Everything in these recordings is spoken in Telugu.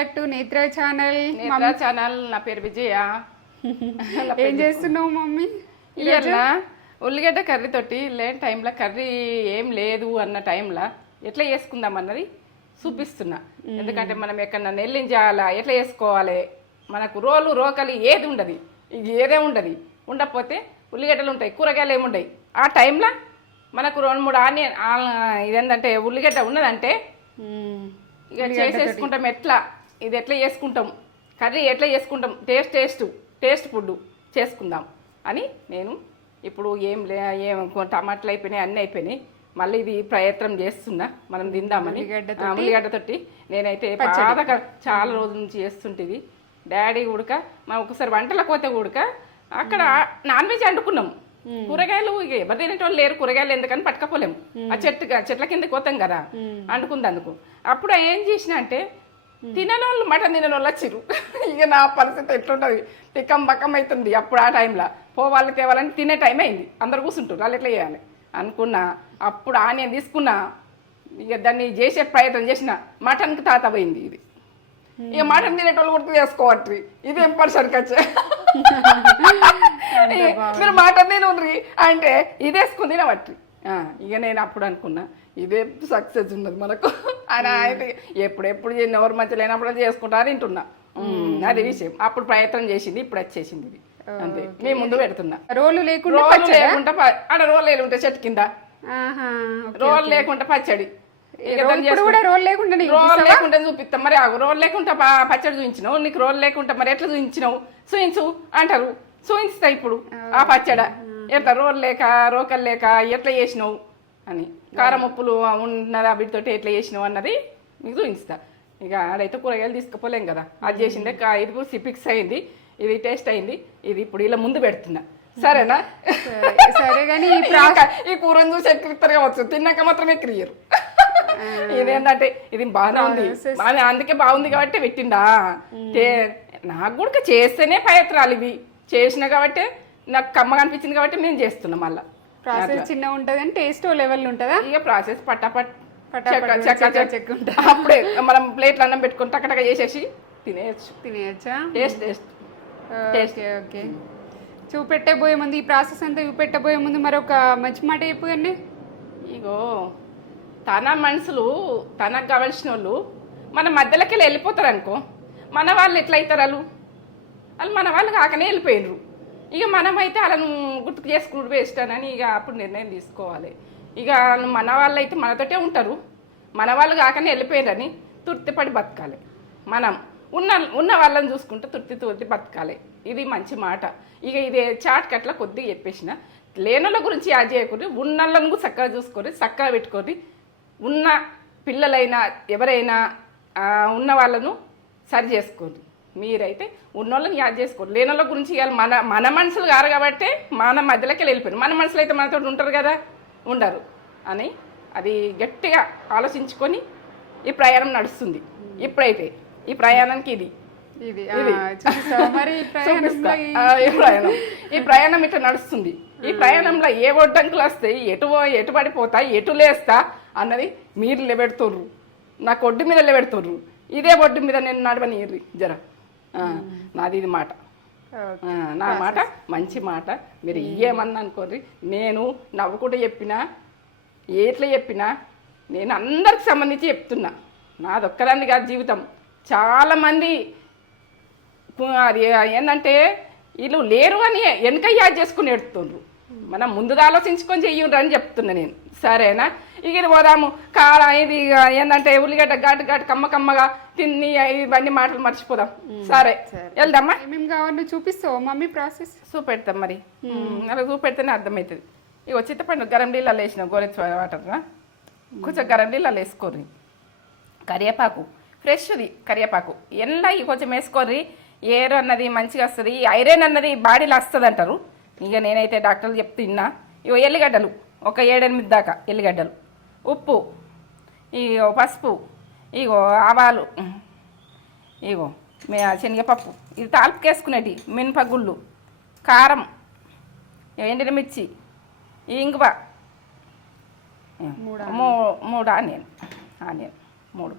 Back to Netra channel Netra channel నా పేరు విజయ. ఏం చేస్తున్నావు మమ్మీ? ఇవాళ ఉల్లిగడ్డ కర్రీ తోటి లేని టైంలో కర్రీ ఏం లేదు అన్న టైంలో. ఎట్లా చేసుకుందాం అన్నది చూపిస్తున్నా. ఎందుకంటే మనం ఎక్కడన్నా నెల్లించాలా ఎట్లా చేసుకోవాలి? మనకు రోలు రోకలి ఏది ఉండదు. ఏదే ఉండదు. ఉండకపోతే ఉల్లిగడ్డలు ఉంటాయి కూరగాయలు ఏముంటాయి ఆ టైంలో మనకు రెండు మూడు ఆనియన్ ఇదేంటంటే ఉల్లిగడ్డ ఉన్నదంటే ఇక చేసేసుకుంటాం ఎట్లా? ఇది ఎట్లా చేసుకుంటాం? కర్రీ ఎట్లా చేసుకుంటాం? టేస్ట్ టేస్ట్ టేస్ట్ ఫుడ్ చేసుకుందాం అని నేను ఇప్పుడు ఏం లే ఏం టమాటాలు అయిపోయినాయి అన్నీ అయిపోయినాయి. మళ్ళీ ఇది ప్రయత్నం చేస్తున్నా. మనం తిందామని. ఉల్లిగడ్డతోటి? నేనైతే బాగా చాలా రోజుల నుంచి చేస్తుంటేది. డాడీ ఉడక మా ఒకసారి వంటలకు పోతే ఉడక అక్కడ నాన్ వెజ్ వండుకున్నాం. కూరగాయలు ఎవరు తినేటోళ్ళు లేరు కూరగాయలు ఎందుకని పట్టుకపోలేము ఆ చెట్టు చెట్ల కిందకి పోతాం కదా. అందుకు. అప్పుడు ఏం చేసిన అంటే తినని వాళ్ళు మటన్ తినని వాళ్ళు వచ్చిర్రు. ఇక నా పరిస్థితి ఎట్లుంటుంది? తిక్కం బక్కం అవుతుంది అప్పుడు ఆ టైంలో. పోవాలి తేవాలని తినే టైం అయింది. అందరు కూర్చుంటారు వాళ్ళు ఎట్లా చేయాలి? అనుకున్నా. అప్పుడు ఆనియన్ తీసుకున్నా. ఇక దాన్ని చేసే ప్రయత్నం చేసిన. మటన్కి తాత పోయింది ఇది. ఇక మటన్ తినేటోళ్ళు గుర్తు చేసుకోవచ్చు ఇది పరిసరికి వచ్చే మీరు మటన్ తినుండ్రి అంటే ఇది వేసుకుని తినబట్టి ఆ, ఇక నేను అప్పుడు అనుకున్నా. ఇదే సక్సెస్ ఉన్నది మనకు. అని అయితే ఎప్పుడెప్పుడు ఎవరు మంచి లేనప్పుడు చేసుకుంటా తింటున్నా ఉమ్, అది విషయం. అప్పుడు ప్రయత్నం చేసింది ఇప్పుడు వచ్చేసింది ఇది. అంతే. మేము ముందు పెడుతున్నా. రోలు లేకుండా లేకుండా ఆడ రోల్ ఉంటే చెట్టు కింద. రోల్ లేకుండా పచ్చడి. కూడా రోల్ లేకుండా రోల్ లేకుండా చూపిస్తాం? మరి రోల్ లేకుండా పచ్చడి చూపించినావు నీకు రోల్ లేకుండా మరి ఎట్లా చూపించినావు చూయించు అంటారు. చూపిస్తా ఇప్పుడు. ఆ పచ్చడ. ఎట్లా? రోల్ లేక రోకలు లేక ఎట్లా చేసినావు? అని. కారం ఉప్పులు ఉన్నది వీటితోటి ఎట్లా చేసినావు అన్నది మీకు చూపిస్తా. ఇక ఆడైతే కూరగాయలు తీసుకుపోలేం కదా. అది చేసిందే కా- ఇది ఫిక్స్ అయింది ఇది టేస్ట్ అయింది ఇది ఇప్పుడు ఇలా ముందు పెడుతున్నా. సరేనా? సరే, కానీ ఈ కూరను చూసి ఎక్కిరిస్తారు కావచ్చు? తిన్నాక మాత్రం ఎక్కిరియరు ఇదేంటంటే ఇది బాగానే ఉంది. బాగానే అందుకే బాగుంది కాబట్టి పెట్టిండా. తే- నాకు కూడా చేస్తేనే ప్రయత్నాలు ఇవి. చేసిన కాబట్టి నాకు కమ్మగా అనిపించింది కాబట్టి మేము చేస్తున్నాం మళ్ళా. ప్రాసెస్ చిన్న ఉంటది కానీ టేస్ట్ లెవెల్ ఉంటదా? ఇక ప్రాసెస్ పట్టాపట్ పటాపట్. అప్పుడే మనం ప్లేట్లు అన్నం పెట్టుకొని టకటక చేసేసి తినేయచ్చు. తినేయచ్చా? Taste taste. Okay okay. చూపెట్టబోయే ముందు ఈ ప్రాసెస్ అంతా చూపెట్టబోయే ముందు మరొక మంచి మాట చెప్పండి. ఇగో తన మనుషులు తనకు కావలసిన వాళ్ళు మన మధ్యలోకి వెళ్ళి వెళ్ళిపోతారు అనుకో మన వాళ్ళు ఎట్లా అవుతారు వాళ్ళు? వాళ్ళు మన వాళ్ళు కాకనే వెళ్ళిపోయినరు ఇక మనమైతే వాళ్ళను గుర్తుకు చేసుకుంటూ వేస్ట్ అని ఇక అప్పుడు నిర్ణయం తీసుకోవాలి. ఇక మన వాళ్ళు అయితే మనతోటే ఉంటారు. మన వాళ్ళు కాకనే వెళ్ళిపోయారని తృప్తిపడి బతకాలి. మనం ఉన్న ఉన్న వాళ్ళని చూసుకుంటూ తృప్తి తృప్తి బతకాలి. ఇది మంచి మాట. ఇక ఇది చాట్ కట్ల కొద్దిగా చెప్పేసిన. లేనుల గురించి యాడ్ చేయకూడదు. ఉన్నళ్ళను కూడా చక్కగా చూసుకొని చక్కగా పెట్టుకొని ఉన్న పిల్లలైనా ఎవరైనా ఉన్న వాళ్ళను సరి చేసుకోండి. మీరైతే ఉన్నోళ్ళని యాడ్ చేసుకోండి లేనోళ్ళ గురించి ఇవాళ మన మన మనుషులు కారు కాబట్టి మన మధ్యలోకి వెళ్ళిపోయారు మన మనుషులు అయితే మనతో ఉంటారు కదా? ఉండరు. అని అది గట్టిగా ఆలోచించుకొని ఈ ప్రయాణం నడుస్తుంది. ఇప్పుడైతే ఈ ప్రయాణానికి ఇది. ఇది మరి ప్రయాణం. ఈ ప్రయాణం ఇట్లా నడుస్తుంది. ఈ ప్రయాణంలో ఏ ఒడ్డంకులు వస్తాయి? ఎటు ఎటు పడిపోతా ఎటు లేస్తా? అన్నది మీరు నిలబెడుతుర్రు. నాకు ఒడ్డు మీద నిలబెడుతుర్రు. ఇదే ఒడ్డు మీద నేను నడవనియ్యి జర. నాది ఇది మాట. నా మాట మంచి మాట. మీరు ఏమన్నా అనుకోర్రి నేను నవ్వుకుంటూ చెప్పినా ఎట్లా చెప్పినా నేను అందరికి సంబంధించి చెప్తున్నా. నాది ఒక్కదాన్ని కాదు జీవితం. చాలామంది అది ఏంటంటే వీళ్ళు లేరు అని వెనక యాద్ చేసుకుని ఎడుతుండ్రు మనం ముందుగా ఆలోచించుకొని చెయ్యండి అని చెప్తున్నా నేను. సరేనా? ఇక ఇది పోదాము. కార ఇది ఏంటంటే ఉల్లిగడ్డ ఘాటు ఘాటు కమ్మ కమ్మగా తిని ఇవన్నీ మాటలు మర్చిపోదాం. సరే. వెళ్దామా? ఏమేమి కావాలో చూపిస్తావా మమ్మీ ప్రాసెస్? చూపెడతాం మరి. అలా చూపెడితేనే అర్థమవుతుంది ఇక చింతపండు గరం నీళ్ళలో వేసిన గోరెచ్చ వాటర్ కొంచెం గరం నీళ్ళలో వేసుకోర్రి. కరివేపాకు. ఫ్రెష్ది కరివేపాకు. ఎండ కొంచెం వేసుకోర్రి. ఏర్ అన్నది మంచిగా వస్తుంది. ఐరన్ అన్నది బాడీలో వస్తుంది అంటారు ఇక నేనైతే డాక్టర్లు చెప్తున్నా ఇగో ఎల్లిగడ్డలు ఒక ఏడెనిమిది దాకా ఎల్లిగడ్డలు. ఉప్పు ఇగో పసుపు ఇగో ఆవాలు ఇగో మే శనగపప్పు. ఇది తాల్పుకేసుకునేటి మినపగుళ్ళు కారం ఎండిన మిర్చి ఇంగువ మూడు ఆనియన్ ఆనియన్ మూడు.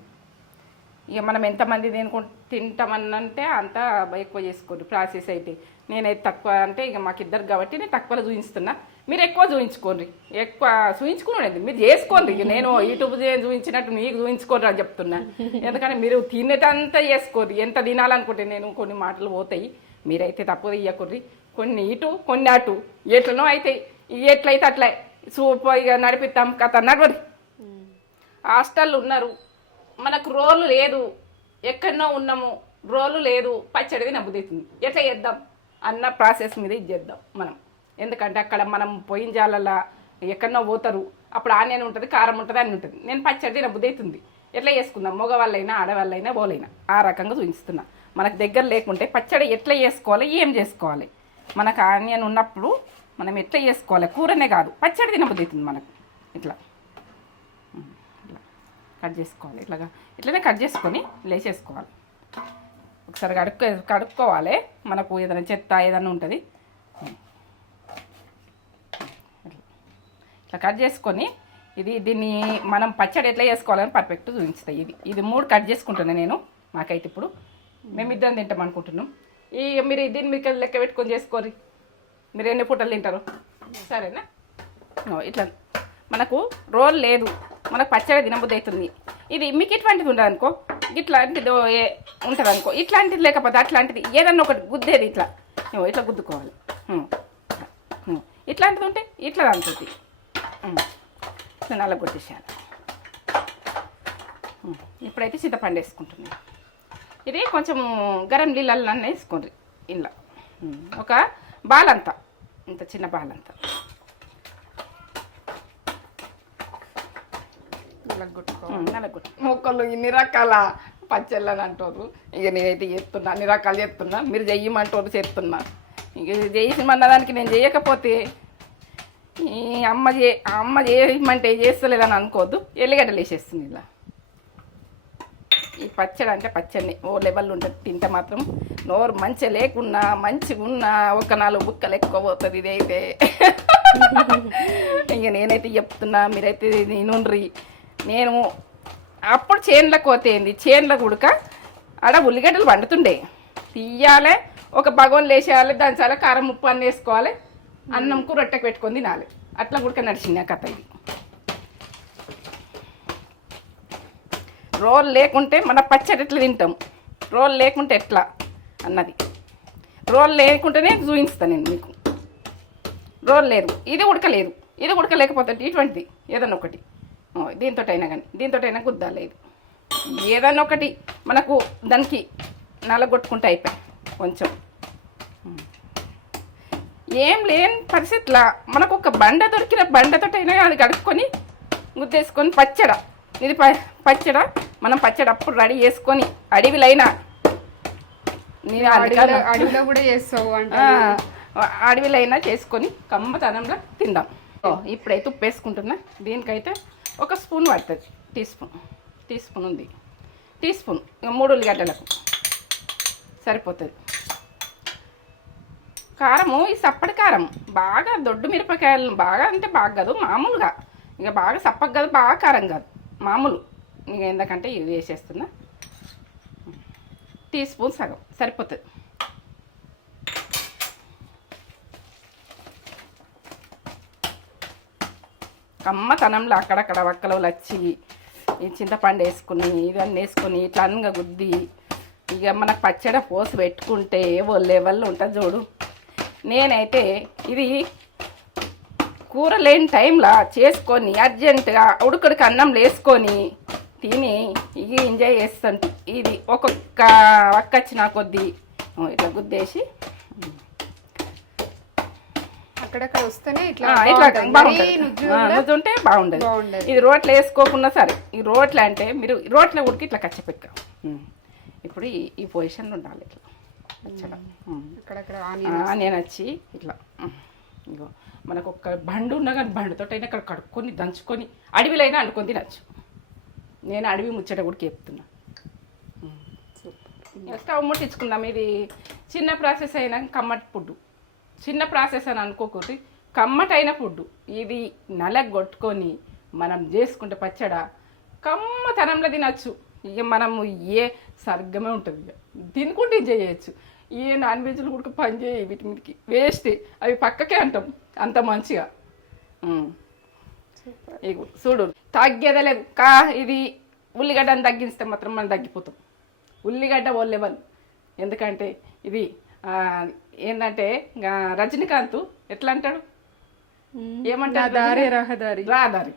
ఇక మనం ఎంతమంది తినుకు తింటామనంటే అంత ఎక్కువ చేసుకోరు ప్రాసెస్ అయితే. నేనైతే తక్కువ అంటే ఇక మాకు ఇద్దరు కాబట్టి నేను తక్కువలో చూపిస్తున్నా. మీరు ఎక్కువ చూపించుకోండి. ఎక్కువ చూపించుకోండి మీరు చేసుకోండి. ఇక నేను యూట్యూబ్ చూపించినట్టు మీకు చూపించుకోండి అని చెప్తున్నా. ఎందుకంటే మీరు తినేటంతా చేసుకోండి ఎంత తినాలనుకుంటే నేను కొన్ని మాటలు పోతాయి. మీరైతే తక్కువ ఇయ్యకుర్రి. కొన్ని ఇటు కొన్ని అటు. ఎట్లనో అయితే ఎట్లయితే అట్లా. సూపర్ ఇక నడిపిస్తాం కథ నడవరు హాస్టల్ ఉన్నారు. మనకు రోలు లేదు. ఎక్కడనో ఉన్నాము. రోలు లేదు. పచ్చడిది తినబుద్ధి ఎట్లా చేద్దాం? అన్న ప్రాసెస్ మీద ఇది చేద్దాం మనం. ఎందుకంటే అక్కడ మనం పోయిన జాలలా ఎక్కడనో పోతారు. అప్పుడు ఆనియన్ ఉంటుంది కారం ఉంటుంది అని ఉంటుంది. నేను పచ్చడి తినబుద్ధి ఎట్లా చేసుకుందాం? మగవాళ్ళైనా ఆడవాళ్ళైనా బోలైనా. ఆ రకంగా చూపిస్తున్నా. మనకు దగ్గర లేకుంటే పచ్చడి ఎట్లా చేసుకోవాలి? ఏం చేసుకోవాలి? మనకు ఆనియన్ ఉన్నప్పుడు మనం ఎట్లా చేసుకోవాలి? కూరనే కాదు. పచ్చడి తినబుద్ధి మనకు. ఇట్లా. కట్ చేసుకోవాలి. ఇట్లాగా ఇట్లనే కట్ చేసుకొని లేచేసుకోవాలి. ఒకసారి కడుక్కో కడుక్కోవాలి. మనకు ఏదైనా చెత్త ఏదైనా ఉంటుంది. ఇట్లా కట్ చేసుకొని ఇది దీన్ని మనం పచ్చడి ఎట్లా చేసుకోవాలని పర్ఫెక్ట్ చూపిస్తాయి ఇది ఇది మూడు కట్ చేసుకుంటున్నాను నేను మాకైతే ఇప్పుడు. మేమిద్దరం తింటాం అనుకుంటున్నాం. ఈ మీరు దీన్ని మీకు లెక్క పెట్టుకొని చేసుకోరి మీరు ఎన్ని పూటలు తింటారు? సరేనా? ఓ, ఇట్లా. మనకు రోల్ లేదు. మనకు పచ్చడి తినబుద్ధి అవుతుంది ఇది మీకు ఇటువంటిది ఉండదు అనుకో ఇట్లాంటిది ఉంటుంది అనుకో ఇట్లాంటిది లేకపోతే అట్లాంటిది ఏదన్నా ఒకటి గుద్దేది ఇట్లా. ఇట్లా గుద్దుకోవాలి. ఇట్లాంటిది ఉంటే ఇట్లా అనుకుంది ఇట్లా నల్ల ఇప్పుడైతే చింతపండు వేసుకుంటున్నాను ఇది కొంచెం గరం నీళ్ళల్లో వేసుకోండి. ఇలా ఒక బాలంతా ఇంత చిన్న బాలంతా నలగొట్టు. మొక్కలు ఇన్ని రకాల పచ్చళ్ళని అంటారు. ఇక నేనైతే చేస్తున్నా అన్ని రకాలు చేస్తున్నా. మీరు చెయ్యమంటారు చేస్తున్నా. ఇక చేసిమన్న దానికి నేను చేయకపోతే ఈ అమ్మ చే అమ్మ చేయమంటే చేస్తలేదని అనుకోవద్దు. ఎల్లిగడ్డలు వేసేస్తుంది ఇలా. ఈ పచ్చడి అంటే పచ్చడిని. ఓ లెవెల్ ఉంటుంది తింటే మాత్రం. నోరు మంచిగా లేకున్నా మంచిగా ఉన్నా ఒక నాలుగు బుక్కలు ఎక్కువ పోతుంది ఇదైతే. ఇక నేనైతే చెప్తున్నా మీరైతే నేనుండ్రి నేను అప్పుడు చేనుల కోతేంది చేనుల గుడక ఆడ ఉల్లిగడ్డలు వండుతుండే. తీయాలి ఒక భగవన్ లేసేయాలి దాని చాలా కారం ఉప్పు అన్నీ వేసుకోవాలి అన్నంకు రొట్టెకు పెట్టుకొని తినాలి. అట్లా గుడక నడిచింది ఆ కథ ఇది. రోల్ లేకుంటే మన పచ్చడి ఎట్లా తింటాం? రోల్ లేకుంటే ఎట్లా అన్నది. రోల్ లేకుంటేనే చూపిస్తాను నేను మీకు. రోల్ లేదు. ఇది ఉడకలేదు ఇది ఉడకలేకపోతే ఇటువంటిది ఏదన్నా ఒకటి. దీంతో అయినా కానీ దీంతో అయినా గుద్దాలేదు ఏదన్నా ఒకటి మనకు దానికి నలగొట్టుకుంటే అయిపోయి కొంచెం. ఏం లేని పరిస్థితిలా మనకు ఒక బండ దొరికిన బండతోటైనా అది కడుక్కొని గుద్దేసుకొని పచ్చడ ఇది ప పచ్చడ మనం పచ్చడి అప్పుడు రెడీ చేసుకొని అడవిలైనా నేను అడవిలో కూడా చేస్తావు అడవిలైనా చేసుకొని కమ్మతనంలో తిందాం. ఇప్పుడైతే ఉప్పు వేసుకుంటున్నా దీనికైతే ఒక స్పూన్ పడుతుంది. Teaspoon. టీ స్పూన్ ఉంది. Teaspoon. ఇక మూడు ఉల్లిగడ్డలకు. సరిపోతుంది. కారము ఈ సప్పటి కారం. బాగా దొడ్డు మిరపకాయలు బాగా అంటే బాగా కాదు మామూలుగా. ఇక బాగా సప్పగా కాదు బాగా కారం కాదు. మామూలు. ఇక ఎందుకంటే ఇది వేసేస్తున్నా. టీ స్పూన్ సగం. సరిపోతుంది. కమ్మతనంలో అక్కడక్కడ వక్కలు వచ్చి ఈ చింతపండు వేసుకుని ఇవన్నీ వేసుకుని ఇట్లా అన్నగా గుద్ది ఇక మనకు పచ్చడి పోసి పెట్టుకుంటే ఏవో లెవెల్లో ఉంటుంది చూడు. నేనైతే ఇది కూర లేని టైంలో చేసుకొని అర్జెంటుగా ఉడుకుడికి అన్నం వేసుకొని తిని ఇవి ఎంజాయ్ చేస్తుంటే ఇది ఒక్కొక్క వక్క వచ్చిన కొద్దీ. ఇట్లా గుద్దేసి. అక్కడక్కడ వస్తేనే ఇట్లా బాగుంటది. ఉంటే బాగుండదు. ఇది రోట్లో వేసుకోకున్నా సరే ఈ రోట్లో అంటే మీరు రోట్లో ఉడికి ఇట్లా కచ్చపెక్క ఇప్పుడు ఈ పొజిషన్లో ఉండాలి ఇట్లా. ఆనియన్ నేను వచ్చి ఇట్లా. ఇగో మనకు ఒక బండి ఉన్నా కానీ బండితోటైనా ఇక్కడ కడుక్కొని దంచుకొని అడవిలైనా అనుకొని తినచ్చు. నేను అడవి ముచ్చట కూడా చెప్తున్నా. స్టవ్ ముట్టించుకుందాం. ఇది చిన్న ప్రాసెస్ అయినా కమ్మటి ఫుడ్ చిన్న ప్రాసెస్ అని అనుకోకూడదు. కమ్మటైన ఫుడ్. ఇది నలగొట్టుకొని మనం చేసుకుంటే పచ్చడ. కమ్మతనంలో తినచ్చు. ఇక మనము ఏ సర్గమే ఉంటుంది ఇక. తినుకుంటే చేయొచ్చు. ఏ నాన్ వెజ్లు కూడా పని చేయి వీటి మీదకి. వేస్ట్ అవి పక్కకే అంటాం. అంత మంచిగా. చూడు. తగ్గేదే లేదు. కా ఇది ఉల్లిగడ్డను తగ్గిస్తే మాత్రం మనం తగ్గిపోతాం. ఉల్లిగడ్డ ఓ లెవెల్. ఎందుకంటే ఇది ఏంటంటే రజనీకాంత్ ఎట్లా అంటాడు ఏమంటారు దారి రహదారి. రాదారి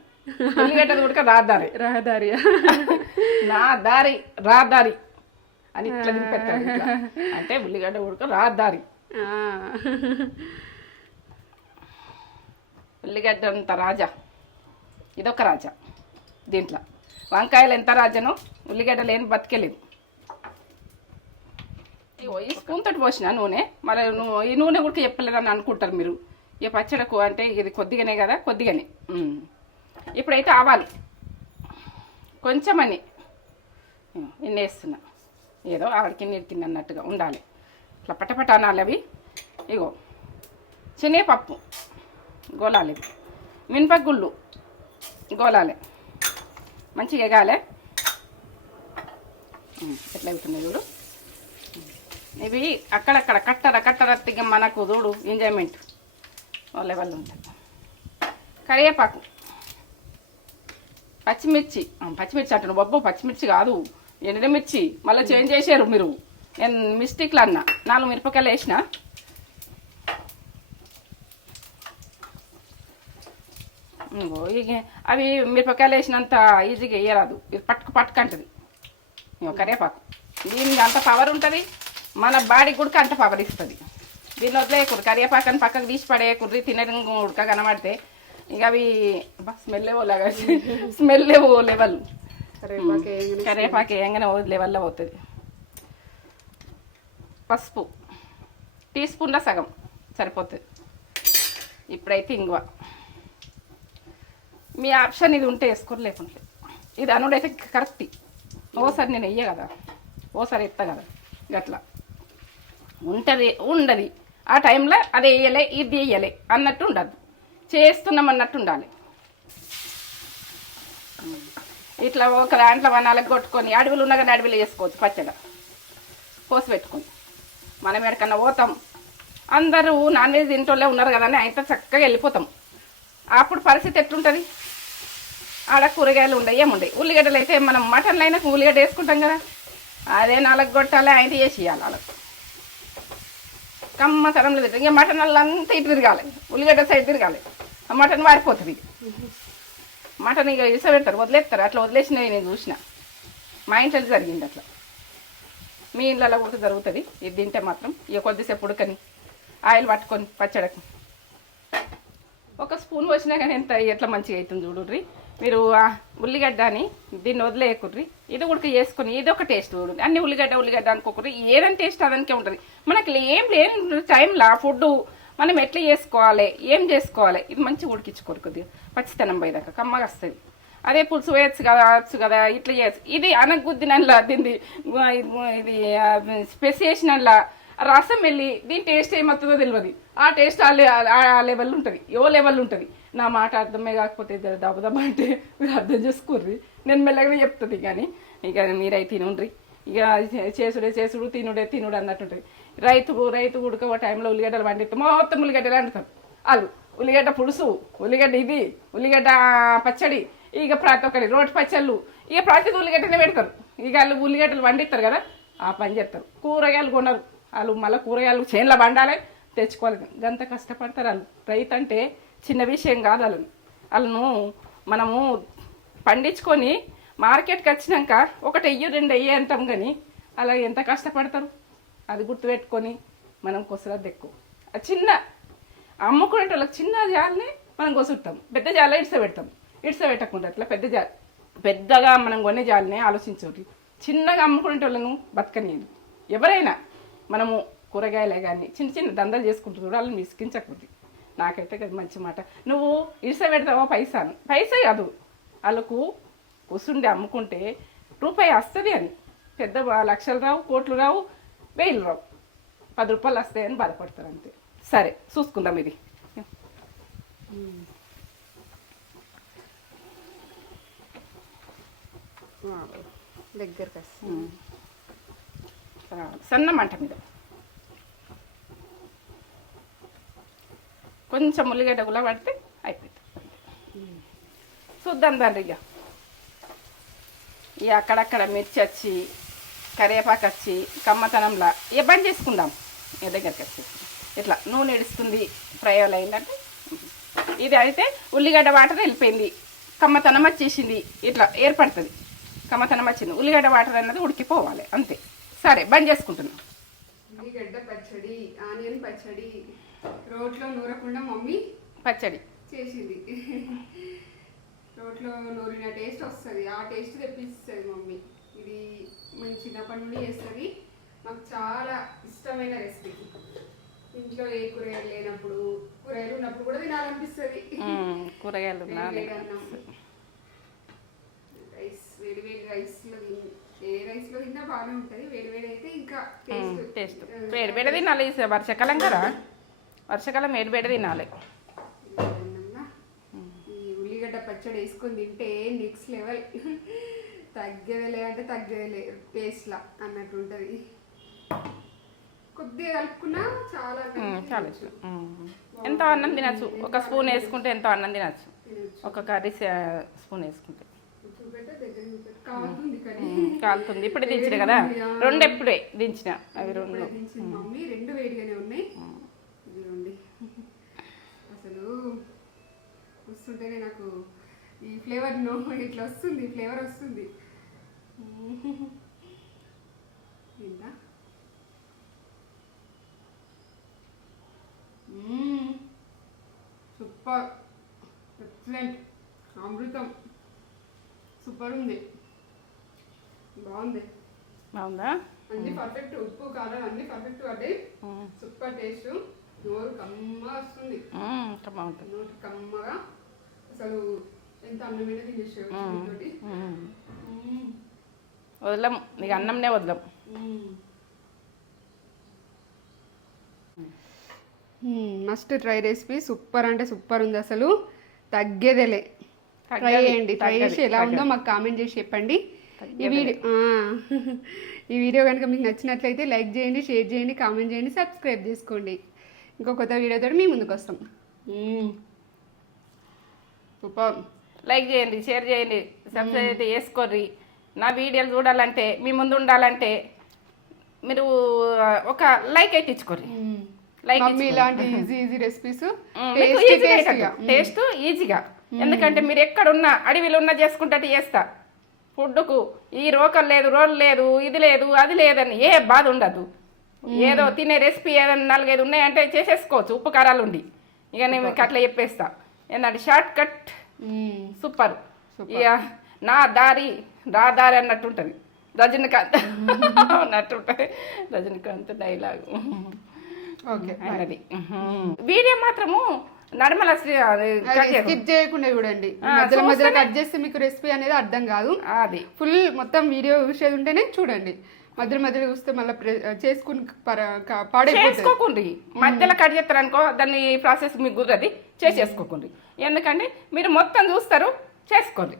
ఉల్లిగడ్డలు కూడా రాదారి రహదారి. నా దారి రాదారి అని ఇట్లా దింపెత్తాడు ఇట్లా. అంటే ఉల్లిగడ్డ ఉడక రాదారి. ఉల్లిగడ్డ అంత రాజా. ఇదొక రాజా దీంట్లో. వంకాయలు ఎంత రాజానో ఉల్లిగడ్డ లేని బతికేలేదు ఈ స్పూన్ తోటి పోసిన నూనె? మరి నువ్వు ఈ నూనె కూడా చెప్పలేదని అనుకుంటారు మీరు. ఈ పచ్చడకు అంటే ఇది కొద్దిగానే కదా? కొద్దిగానే. ఇప్పుడైతే ఆవాలు. కొంచెమని ఇన్ని వేస్తున్నా. ఏదో ఆవిడకి నీరు అన్నట్టుగా ఉండాలి. ఇట్లా పటపట అనాలి అవి. ఇగో శనగపప్పు గోలాలి. మినపగుళ్ళు గోలాలి. మంచిగా ఎగాలి. ఎట్లా అవుతున్నాయి చూడు. ఇవి అక్కడక్కడ కట్టర కట్టర తిగ మనకు చూడు ఎంజాయ్మెంట్ లెవెల్ ఉంటుంది. కరివేపాకు. పచ్చిమిర్చి. పచ్చిమిర్చి అంటున్నాను బొబ్బు పచ్చిమిర్చి కాదు. ఎండుమిర్చి. మళ్ళీ చేంజ్ చేశారు మీరు. నేను మిస్టేక్లు అన్నా. నాలుగు మిరపకాయలు వేసిన. అవి మిరపకాయలు వేసినంత ఈజీగా వేయరాదు. ఇది పట్టుకు పట్టుకంటుంది కరివేపాకు. దీనికి అంత పవర్ ఉంటుంది. మన బాడీకి కూడా అంత పవర్ ఇస్తుంది దీన్ని వదిలేయకూడదు. కరివేపాకు అని పక్కకు తీసి పడేయకూడదు. తినడం ఉడక కనబడితే ఇక అవి స్మెల్ ఏవో లాగా స్మెల్ ఏవో లెవెల్ కరివేపాకు వేయగానే ఓ లెవెల్లో పోతుంది. పసుపు. టీ స్పూన్లో సగం సరిపోతుంది. ఇప్పుడైతే ఇంగువ. మీ ఆప్షన్ ఇది ఉంటే వేసుకోరు లేకుంటే. ఇది అనుడైతే కరెక్ట్. ఓసారి నేను వెయ్య కదా ఓసారి ఎత్తా కదా? గట్లా. ఉంటుంది ఉండదు. ఆ టైంలో అది వేయలే ఇది వేయలే అన్నట్టు ఉండదు. చేస్తున్నాం అన్నట్టు ఉండాలి ఇట్లా ఒక దాంట్లో వనాలకు కొట్టుకొని అడవిలు ఉన్నగానే అడవిలో చేసుకోవచ్చు పచ్చడ. పోసిపెట్టుకొని మనం ఎక్కడికన్నా పోతాం. అందరూ నాన్ వెజ్ తింటోళ్ళే ఉన్నారు కదా అని అయితే చక్కగా వెళ్ళిపోతాం. అప్పుడు పరిస్థితి ఎట్లుంటుంది? ఆడ కూరగాయలు ఉండవు ఏముండవు ఉల్లిగడ్డలు అయితే మనం మటన్లు అయినా ఉల్లిగడ్డ వేసుకుంటాం కదా. అదే నాలుగు గొట్టాలి ఆయన వేసి ఇవ్వాలి వాళ్ళకు. కమ్మ తరంలో తింటాం ఇంకా మటన్ అంతా ఇటు తిరగాలి. ఉల్లిగడ్డ సైడ్ తిరగాలి. ఆ మటన్ వారిపోతుంది మటన్ ఇక ఇసబెడతారు వదిలేస్తారు. అట్లా వదిలేసినవి నేను చూసిన. మా ఇంట్లో జరిగింది అట్లా. మీ ఇళ్ళలో కూడా జరుగుతుంది. ఇది తింటే మాత్రం ఇక కొద్దిసేపు ఉడకని ఆయిల్ పట్టుకొని పచ్చడకు. ఒక స్పూన్ వచ్చినా కానీ ఎంత ఎట్లా మంచిగా అవుతుంది చూడుర్రీ. మీరు ఉల్లిగడ్డని దీన్ని వదిలేయకుర్రి. ఇది ఉడక చేసుకుని ఇది ఒక టేస్ట్ చూడండి అన్ని ఉల్లిగడ్డ ఉల్లిగడ్డ అనుకోకుర్రి. ఏదైనా టేస్ట్ అదనికే ఉంటుంది. మనకి ఏం లేని టైంలో ఫుడ్ మనం ఎట్లా చేసుకోవాలి ఏం చేసుకోవాలి? ఇది మంచిగా ఉడికించుకోరు కొద్దిగా. పచ్చితనం పోయేదాకా కమ్మగా వస్తుంది. అదే పులుసు వేయచ్చు కదా వచ్చు కదా ఇట్లా చేయొచ్చు ఇది అనగుద్దినల్లా దీన్ని ఇది స్పెసియేషనల్లా రసం వెళ్ళి దీని టేస్ట్ ఏమవుతుందో తెలియదు ఆ టేస్ట్ ఆ ఆ లెవెల్ ఉంటుంది. ఏ లెవెల్ ఉంటుంది. నా మాట అర్థమే కాకపోతే ఇద్దరు దబదబ అంటే మీరు అర్థం చేసుకుర్రి. నేను మెల్లగానే చెప్తుంది కానీ ఇక మీరై తినుండ్రి. ఇక చే- చేసుడే చేసుడు తినుడే తినుడు అన్నట్టుంటుంది రైతు రైతు ఉడక టైంలో ఉల్లిగడ్డలు పండిస్తే మొత్తం ఉల్లిగడ్డలు అంటారు వాళ్ళు ఉల్లిగడ్డ పులుసు ఉల్లిగడ్డ ఇది ఉల్లిగడ్డ పచ్చడి ఇక ప్రతి ఒక్కరి రోటి పచ్చళ్ళు. ఇక ప్రతి ఉల్లిగడ్డనే పెడతారు. ఇక వాళ్ళు ఉల్లిగడ్డలు వండిస్తారు కదా ఆ పని చేస్తారు కూరగాయలు కొనరు. వాళ్ళు మళ్ళీ కూరగాయలు చేనులో పండాలి తెచ్చుకోవాలి. గంత కష్టపడతారు వాళ్ళు రైతు అంటే చిన్న విషయం కాదు వాళ్ళని వాళ్ళను మనము పండించుకొని మార్కెట్కి వచ్చినాక ఒకటి వెయ్యి రెండు వెయ్యి అంటాం కానీ అలా ఎంత కష్టపడతారు? అది గుర్తుపెట్టుకొని మనం కొసరద్దు ఎక్కువ ఆ చిన్న అమ్ముకునే వాళ్ళకి చిన్న జాలని మనం కొసుకుంటాం పెద్ద జాల ఇడిస పెడతాం. ఇడిస పెట్టకుండా అట్లా పెద్ద జాల. పెద్దగా మనం కొనే జాలని ఆలోచించండి చిన్నగా అమ్ముకునే వాళ్ళను బతకనీయదు. ఎవరైనా మనము కూరగాయలే కానీ చిన్న చిన్న దందలు చేసుకుంటూ వాళ్ళని విసిగించకూడదు నాకైతే మంచి మాట. నువ్వు ఇడిస పెడతావో పైసాను? పైసా కాదు. వాళ్ళకు కూసుండి అమ్ముకుంటే రూపాయి వస్తుంది అని. పెద్ద లక్షలు రావు కోట్లు రావు వేలు రావు. పది రూపాయలు వస్తాయని బాధపడతారు అంతే. సరే చూసుకుందాం ఇది. దగ్గరకు సన్న మంట మీద. కొంచెం ఉల్లిగడ్డ కూడా పడితే అయిపోతుంది చూద్దాం తండ్రి ఇక ఇక అక్కడక్కడ మిర్చి వచ్చి కరివేపాకు వచ్చి కమ్మతనంలా ఇక బంద్ చేసుకుందాం. ఇక దగ్గరికి వచ్చి. ఇట్లా నూనె ఇడుస్తుంది ఫ్రై అయిందంటే ఇది అయితే ఉల్లిగడ్డ వాటర్ వెళ్ళిపోయింది. కమ్మతనం వచ్చేసింది. ఇట్లా ఏర్పడుతుంది. కమ్మతనం వచ్చింది. ఉల్లిగడ్డ వాటర్ అన్నది ఉడికిపోవాలి. అంతే. సరే బంద్ చేసుకుంటున్నాం. ఉల్లిగడ్డ పచ్చడి ఆనియన్ పచ్చడి. రోట్లో నూరకుండా మమ్మీ పచ్చడి. చేసింది. రోట్లో నూరిన టేస్ట్ వస్తుంది. ఆ టేస్ట్ తెప్పిస్తుంది మమ్మీ. ఇది మేము చిన్నప్పటి నుండి చేస్తుంది. మాకు చాలా ఇష్టమైన రెసిపీ. ఇంట్లో ఏ కూరగాయలు లేనప్పుడు కూరగాయలు ఉన్నప్పుడు కూడా తినాలనిపిస్తుంది. కూరగాయలు రైస్ వేడి వేడి రైస్లో ఏ రైస్లో తిన్నా బాగానే ఉంటుంది. వేడి వేడి అయితే ఇంకా టేస్ట్. వేడి వేడి తినాలి. వర్షాకాలం కదా. వర్షాకాలం వేడి వేడి తినాలి? ఈ ఉల్లిగడ్డ పచ్చడి వేసుకొని తింటే నెక్స్ట్ లెవెల్ తగ్గేదిలే అంటే తగ్గేదిలే టేస్ట్లా అన్నట్టు ఉంటుంది. కొద్దిగా కలుపుకున్నా చాలా చాలా. ఎంతో అన్నం తినచ్చు. ఒక స్పూన్ వేసుకుంటే ఎంతో అన్నం తినచ్చు. ఒక కర్రీ స్పూన్ వేసుకుంటే. కాలుతుంది ఇప్పుడు దించిన కదా? రెండు ఎప్పుడే దించిన? అవి రెండు ఇప్పుడే దించింది మమ్మీ రెండు వేడిగానే ఉన్నాయి ఇదిగోండి అసలు వస్తుంటేనే నాకు ఈ ఫ్లేవర్ నో ఇట్లా వస్తుంది ఫ్లేవర్ వస్తుంది. తింటా సూపర్. ఎక్సలెంట్. అమృతం. సూపర్ ఉంది. బాగుంది. బాగుందా? అన్ని పర్ఫెక్ట్. ఉప్పు కారం అన్ని పర్ఫెక్ట్ పడ్డాయి. Super taste. నోరు కమ్మగా వస్తుంది. నోరు కమ్మగా. అసలు ఎంత అన్నమైన తినేసావు తోటి మ్మ్. వదలం. నీకు అన్నంనే వదలం. మస్ట్ ట్రై రెసిపీ సూపర్ అంటే సూపర్ ఉంది అసలు. తగ్గేదేలే. ట్రై చేయండి ట్రై చేసి ఎలా ఉందో. మాకు కామెంట్ చేసి చెప్పండి. ఈ వీడియో ఈ వీడియో కనుక మీకు నచ్చినట్లయితే లైక్ చేయండి షేర్ చేయండి కామెంట్ చేయండి సబ్స్క్రైబ్ చేసుకోండి. ఇంకో కొత్త వీడియోతో మీ ముందుకు వస్తాం. సూపర్. లైక్ చేయండి షేర్ చేయండి సబ్స్క్రైబ్ అయితే చేసుకోర్రి. నా వీడియోలు చూడాలంటే మీ ముందు ఉండాలంటే మీరు ఒక లైక్ అయితే ఇచ్చుకోర్రి. లైక్ ఇలాంటి easy easy recipes taste taste ఈజీగా. ఎందుకంటే మీరు ఎక్కడున్నా అడవిలో ఉన్నా చేసుకుంటే చేస్తా. ఫుడ్కు ఈ రోకలు లేదు రోల్ లేదు ఇది లేదు అది లేదని ఏ బాధ ఉండదు. ఏదో తినే రెసిపీ ఏదైనా నాలుగైదు ఉన్నాయంటే చేసేసుకోవచ్చు ఉప్పు కారాలు ఉండి ఇక నేను అట్లా చెప్పేస్తా. ఏంటంటే షార్ట్ కట్. సూపర్. ఇక నా దారి రా దారి అన్నట్టు ఉంటుంది. రజనీకాంత్. అన్నట్టు ఉంటుంది రజనీకాంత్ డైలాగ్. ఓకే అన్నది వీడియో మాత్రము చేయకు. స్కిప్ చేయకుండా చూడండి. మధ్యలో మధ్యలో కట్ చేస్తే మీకు రెసిపీ అనేది అర్థం కాదు. అది. ఫుల్ మొత్తం వీడియో చూసేది ఉంటేనే చూడండి. మధ్యలో మధ్యలో చూస్తే మళ్ళీ చేసుకుని పాడైపోతుంది. చేసుకోకుండ్రి. మధ్యలో కట్ చేస్తారు అనుకో దాన్ని ప్రాసెస్ మీకు కుదరది. చేసేసుకోకుండ్రి ఎందుకంటే మీరు మొత్తం చూస్తారు చేసుకోండి.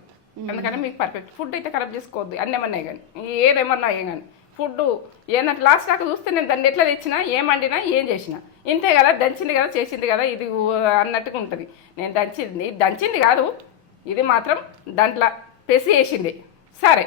ఎందుకంటే మీకు పర్ఫెక్ట్ ఫుడ్ అయితే ఖరాబ్ చేసుకోవద్దు అన్నేమన్నా కానీ ఏదేమన్నా ఏ కానీ. ఫుడ్ ఏంటంటే లాస్ట్ దాకా చూస్తే నేను దాన్ని ఎట్లా తెచ్చినా ఏం వండినా ఏం చేసినా. ఇంతే కదా దంచింది కదా చేసింది కదా ఇది అన్నట్టుగా ఉంటుంది. నేను దంచింది దంచింది కాదు ఇది మాత్రం దాంట్లో పెసి వేసింది. సరే.